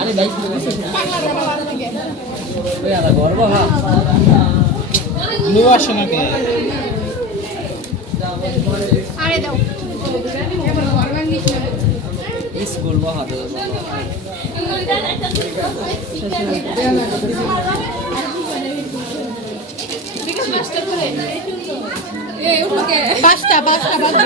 আরে ভাই গর্ব হা নিউ আসে না আরে দাও স্কুল বহা পাঁচটা পাঁচটা। পাঁচটা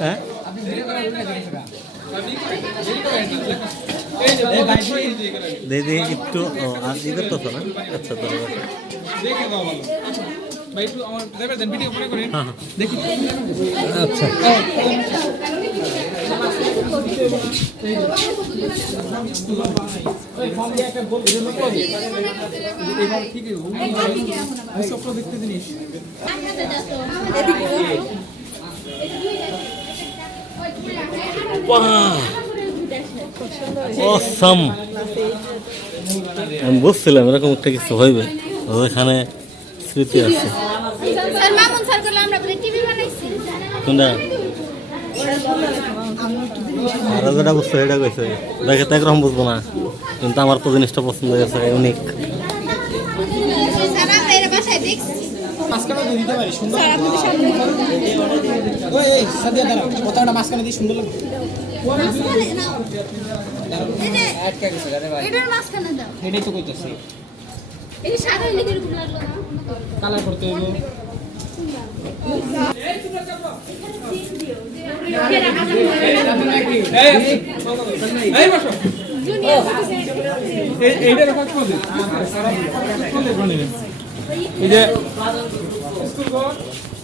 হ্যাঁ দেখি একটু ই করতেছ না আচ্ছা তো হ্যাঁ অসম আমি বুঝছিলাম এরকম একটা কিছু হইবে। ওইখানে স্মৃতি আছে। কোনটা আর যেটা বুঝছ এটা কইছে দেখে তো একরকম বুঝব না কিন্তু আমার তো জিনিসটা পছন্দ হয়েছে ইউনিক এটাই তো কইতাছি। কালার করতে হইব। মাংস মন্দির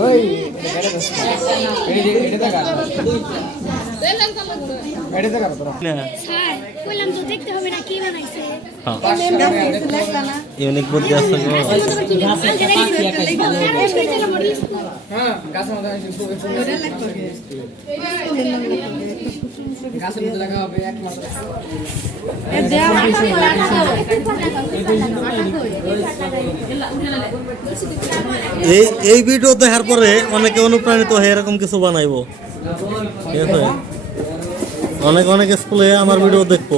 ওই হ্যাঁ ইউনিক বুদ্ধি আছে হ্যাঁ গাছের মধ্যে লাগা হবে এক মাস এই এই ভিডিও দেখার পরে অনেকে অনুপ্রাণিত হয়ে এরকম কিছু বানাইবো। ঠিক আছে? অনেক অনেক স্কুলে আমার ভিডিও দেখব।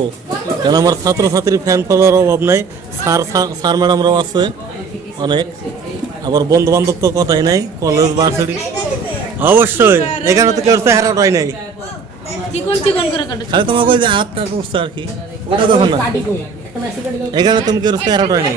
কারণ আমার ছাত্রছাত্রী ফ্যান ফলোয়ার অভাব নাই। স্যার স্যার- ম্যাডামরাও আছে অনেক। আবার বন্ধু বান্ধব তো কথাই নাই কলেজ ভার্সিটি অবশ্যই এখানে তো কেউ চেহারাটাই নাই। খালি তোমাকে যে হাতটা উঠছে আর কি। ওটা দেখো না। এখানে তুমি কেউ চেহারাটাই নাই।